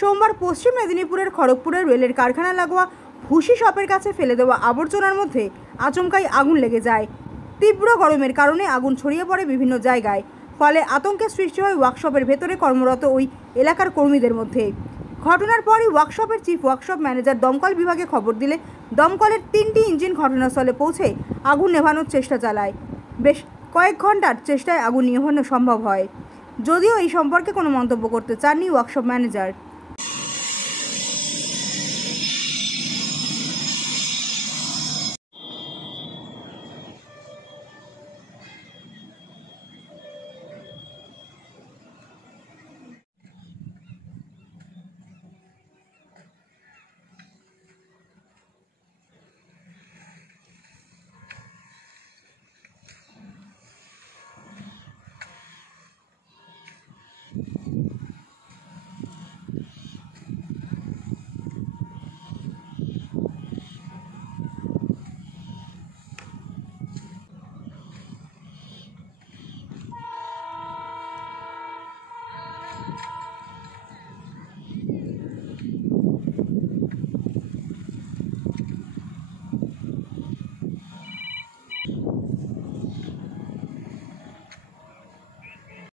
সোমবার পশ্চিম মেদিনীপুরের খড়গপুরের রেলের কারখানা লাগোয়া ভুসি শপের কাছে ফেলে দেওয়া আবর্জনার মধ্যে আচমকাই আগুন লেগে যায়। তীব্র গরমের কারণে আগুন ছড়িয়ে পড়ে বিভিন্ন জায়গায়, ফলে আতঙ্কের সৃষ্টি হয় ওয়ার্কশপের ভেতরে কর্মরত ওই এলাকার কর্মীদের মধ্যে। ঘটনার পরই ওয়ার্কশপের চিফ ওয়ার্কশপ ম্যানেজার দমকল বিভাগে খবর দিলে দমকলের 3টি ইঞ্জিন ঘটনাস্থলে পৌঁছে আগুন নেভানোর চেষ্টা চালায়। বেশ কয়েক ঘন্টার চেষ্টায় আগুন নেভানো সম্ভব হয়, যদিও এই সম্পর্কে কোনো মন্তব্য করতে চাননি ওয়ার্কশপ ম্যানেজার।